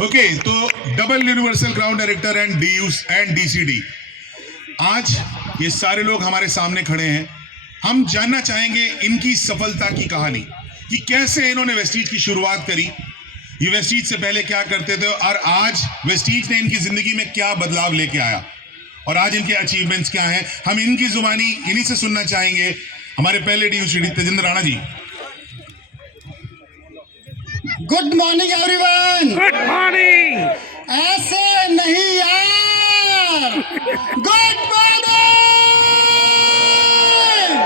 Okay, तो double universal crown director and डीसीडी, आज ये सारे लोग हमारे सामने खड़े हैं। हम जानना चाहेंगे इनकी सफलता की कहानी कि कैसे इन्होंने वेस्टीज की शुरुआत करी, ये वेस्टीज से पहले क्या करते थे और आज वेस्टीज ने इनकी जिंदगी में क्या बदलाव लेके आया और आज इनके अचीवमेंट्स क्या हैं। हम इनकी जुबानी इन्हीं से सुनना चाहेंगे। हमारे पहले DCD Tejendra Rana ji. Good morning everyone. Good morning. ऐसे नहीं यार। Good morning.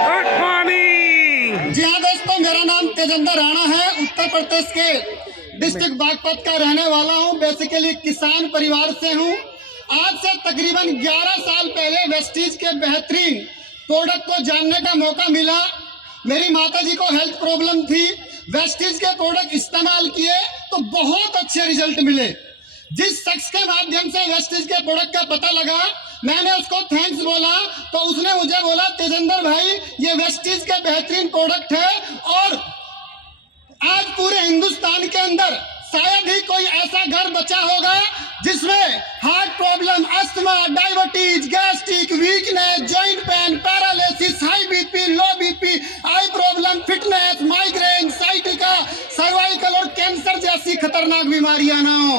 Good morning. जी हाँ दोस्तों, मेरा नाम तेजेंद्र राणा है। उत्तर प्रदेश के डिस्ट्रिक्ट बागपत का रहने वाला हूँ। बेसिकली किसान परिवार से हूँ। आज से तकरीबन 11 साल पहले वेस्टीज के बेहतरीन प्रोडक्ट को जानने का मौका मिला। मेरी माताजी को हेल्थ प्रॉब्लम थी, वेस्टीज के प्रोडक्ट इस्तेमाल किए तो बहुत अच्छे रिजल्ट मिले। जिस शख्स के माध्यम से वेस्टीज के प्रोडक्ट का पता लगा, मैंने उसको थैंक्स बोला तो उसने मुझे बोला, तेजेंद्र भाई ये वेस्टीज के बेहतरीन प्रोडक्ट है और आज पूरे हिंदुस्तान के अंदर शायद ही कोई ऐसा घर बचा होगा जिसमें heart problem, asthma, diabetes, gastric, weakness, joint pain, paralysis, high BP, low BP, eye problem, fitness, migraine, sciatica, cervical और कैंसर जैसी खतरनाक बीमारियां ना हो।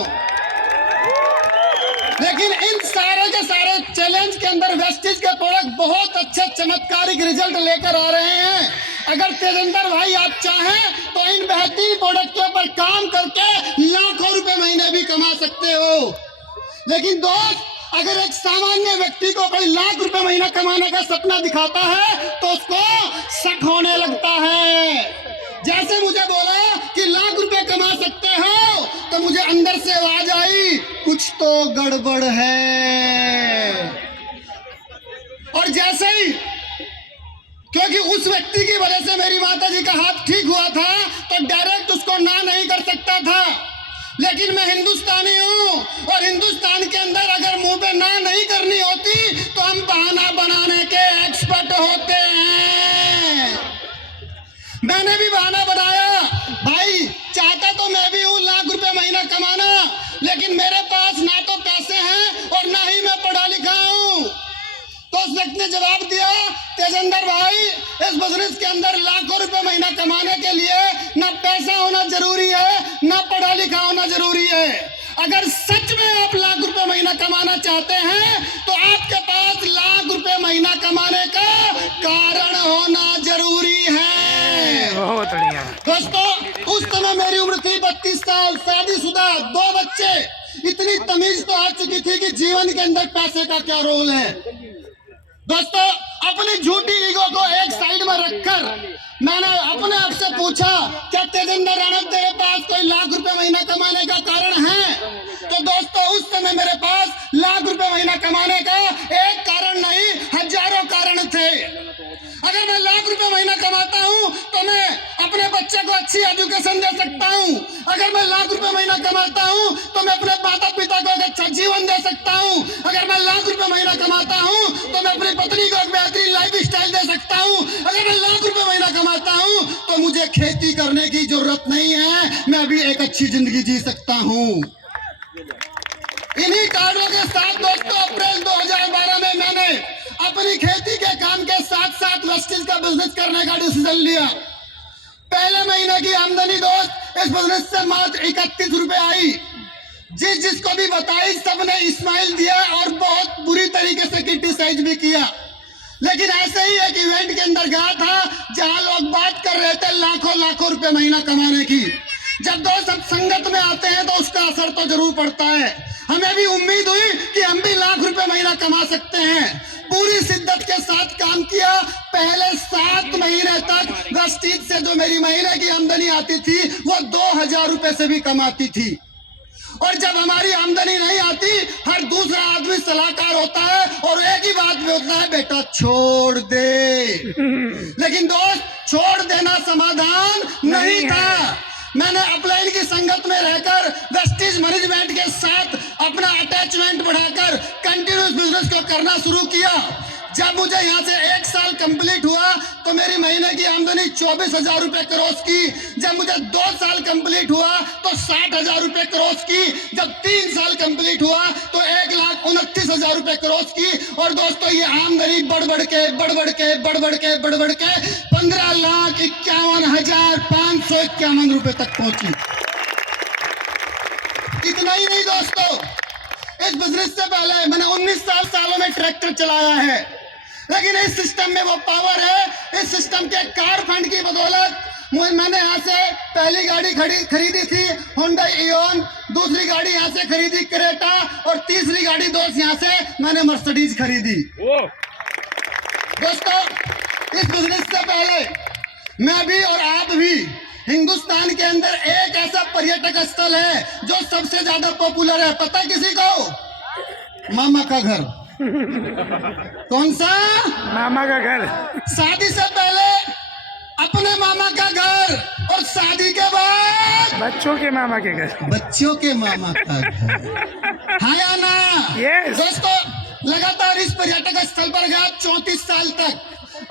लेकिन इन सारे के सारे चैलेंज के अंदर वेस्टीज के प्रोडक्ट बहुत अच्छे चमत्कारिक रिजल्ट लेकर आ रहे हैं। अगर तेजेंद्र भाई आप चाहें तो इन बेहतरीन प्रोडक्ट के ऊपर काम करके लाखों रुपए महीने भी कमा सकते हो। लेकिन दोस्त, अगर एक सामान्य व्यक्ति को कोई लाख रुपए महीना कमाने का सपना दिखाता है तो उसको शक होने लगता है। जैसे मुझे बोला कि लाख रुपए कमा सकते हो तो मुझे अंदर से आवाज आई, कुछ तो गड़बड़ है। और जैसे ही, क्योंकि उस व्यक्ति की वजह से मेरी माताजी का हाथ ठीक हुआ था तो डायरेक्ट उसको ना नहीं कर सकता था। लेकिन मैं हिंदुस्तानी हूं और हिंदुस्तान के अंदर अगर मुंह पे ना नहीं करनी होती तो हम बहाना बनाने के एक्सपर्ट होते हैं। मैंने भी बहाना बनाया। भाई चाहता तो मैं भी हूं लाख रुपए महीना कमाना, लेकिन मेरे पास ना तो पैसे हैं और ना ही मैं पढ़ा लिखा हूं। तो उस व्यक्ति ने जवाब दिया, तेजेंद्र भाई इस बिजनेस के अंदर लाखों रुपए महीना कमाने के लिए ना पैसा होना जरूरी है, ना पढ़ा लिखा होना जरूरी है। अगर सच में आप लाख रुपए महीना कमाना चाहते हैं तो आपके पास लाख रुपए महीना कमाने का कारण होना जरूरी है। बहुत बढ़िया दोस्तों, उस समय मेरी उम्र थी 32 साल, शादीशुदा, 2 बच्चे। इतनी तमीज तो आ चुकी थी कि जीवन के अंदर पैसे का क्या रोल है। दोस्तों, अपनी झूठी ईगो को एक साइड में रखकर मैंने अपने आप से पूछा, क्या तेजेंद्र राणा तेरे पास कोई लाख रुपए महीना कमाने का कारण है? तो दोस्तों, उस समय मेरे पास लाख रुपए महीना कमाने का एक कारण नहीं, हजारों कारण थे। अगर मैं लाख रुपए महीना कमाता हूं तो मैं अपने बच्चे को अच्छी एजुकेशन दे सकता हूं। अगर मैं लाख रुपए महीना कमाता हूं तो मैं अपने माता पिता को एक अच्छा जीवन दे सकता हूं। अगर मैं लाख रुपए महीना कमाता हूं तो मैं अपनी पत्नी को एक बेहतरीन लाइफ स्टाइल दे सकता हूं। अगर मैं लाख रुपए महीना कमाता हूं तो मुझे खेती करने की जरूरत नहीं है, मैं भी एक अच्छी जिंदगी जी सकता हूं। इन्हीं कारणों के साथ दोस्तों, अप्रैल 2012 में मैंने अपनी खेती के काम के साथ साथ वेस्टीज का बिजनेस करने का डिसीजन लिया। पहले महीने की आमदनी दोस्त इस बिजनेस से मात्र 31 रुपए आई। जिसको भी बताई सबने इस्माइल दिया और बहुत बुरी तरीके से क्रिटिसाइज भी किया। लेकिन ऐसे ही एक इवेंट के अंदर गया था जहां लोग बात कर रहे थे लाखों लाखों रुपए महीना कमाने की। जब दोस्त सब संगत में आते हैं तो उसका असर तो जरूर पड़ता है। हमें भी उम्मीद हुई कि हम भी लाख रुपए महीना कमा सकते हैं। पूरी शिद्दत के साथ काम किया। पहले 7 महीने तक वेस्टीज से जो मेरी महीने की आमदनी आती थी वो 2000 रुपए से भी कम आती थी। और जब हमारी आमदनी नहीं आती, हर दूसरा आदमी सलाहकार होता है और एक ही बात भी होता है, बेटा छोड़ दे। लेकिन दोस्त, छोड़ देना समाधान नहीं था। मैंने अपलाइन की संगत में रहकर वेस्टीज मैनेजमेंट के साथ अपना अटैचमेंट बढ़ाकर कंटिन्यूस बिजनेस को करना शुरू किया। जब मुझे यहाँ से 1 साल कंप्लीट हुआ तो मेरी महीने की आमदनी 24,000 रुपए क्रॉस की। जब मुझे 2 साल कंप्लीट हुआ तो 60,000 रुपए क्रॉस की। जब 3 साल कंप्लीट हुआ तो 1,29,000 रुपए क्रॉस की। और दोस्तों ये आमदनी बढ़ बढ़ के 15,51,551 रुपए तक पहुंची। इतना ही नहीं दोस्तों, इस बिजनेस से पहले मैंने 19 सालों में ट्रैक्टर चलाया है, लेकिन इस सिस्टम में वो पावर है, इस सिस्टम के कार फंड की बदौलत मैंने यहाँ से पहली गाड़ी खरीदी थी होंडा इओन, दूसरी गाड़ी यहाँ से खरीदी क्रेटा, और तीसरी गाड़ी दोस्त यहाँ से मैंने मर्सिडीज खरीदी। दोस्तों इस बिजनेस से पहले मैं भी और आप भी, हिंदुस्तान के अंदर एक ऐसा पर्यटक स्थल है जो सबसे ज्यादा पॉपुलर है, पता किसी को? मामा का घर। कौन सा? मामा का घर। शादी से पहले अपने मामा का घर, और शादी के बाद बच्चों के मामा के घर। बच्चों के मामा का घर। हाँ या ना? Yes. दोस्तों लगातार इस पर्यटक स्थल पर गया 34 साल तक,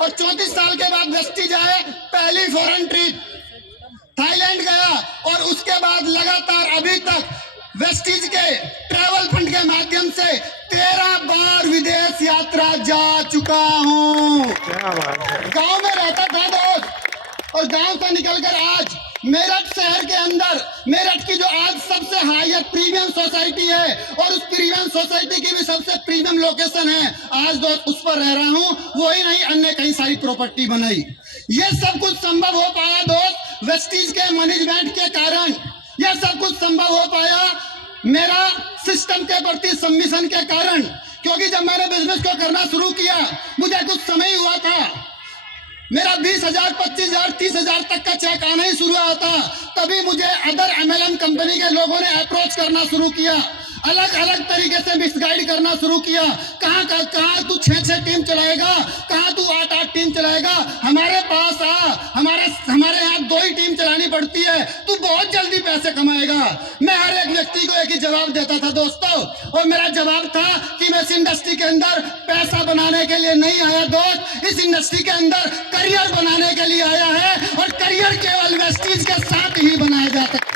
और 34 साल के बाद वेस्टिज आए, पहली फॉरेन ट्रिप थाईलैंड गया, और उसके बाद लगातार अभी तक वेस्टिज के ट्रैवल फंड के माध्यम से 13 बार विदेश यात्रा जा चुका हूँ। क्या बात है। गांव में रहता था दोस्त, और गांव से निकलकर आज मेरठ शहर के अंदर, मेरठ की जो आज सबसे हाईयर प्रीमियम सोसाइटी है, और उस प्रीमियम सोसाइटी की भी सबसे प्रीमियम लोकेशन है, आज दोस्त उस पर रह रहा हूँ। वही नहीं, अन्य कई सारी प्रॉपर्टी बनाई। ये सब कुछ संभव हो पाया दोस्त वेस्टिज के मैनेजमेंट के कारण। यह सब कुछ संभव हो पाया मेरा सिस्टम के प्रति सबमिशन के कारण, क्योंकि जब मैंने बिजनेस को करना शुरू किया, मुझे कुछ समय हुआ था, मेरा 20,000, 25,000, 30,000 तक का चेक आना ही शुरू हुआ था, तभी मुझे अदर MLM कंपनी के लोगों ने अप्रोच करना शुरू किया, अलग अलग तरीके से मिसगाइड करना शुरू किया। कहाँ तू 6 टीम चलाएगा, कहाँ तू 8 टीम चलाएगा, हमारे पास आ, हमारे यहाँ 2 ही टीम चलानी पड़ती है, तू बहुत जल्दी पैसे कमाएगा। मैं हर एक व्यक्ति को एक ही जवाब देता था दोस्तों, और मेरा जवाब था कि मैं इस इंडस्ट्री के अंदर पैसा बनाने के लिए नहीं आया दोस्त, इस इंडस्ट्री के अंदर करियर बनाने के लिए आया है, और करियर केवल वेस्टिज के साथ ही बनाया जा सकता है।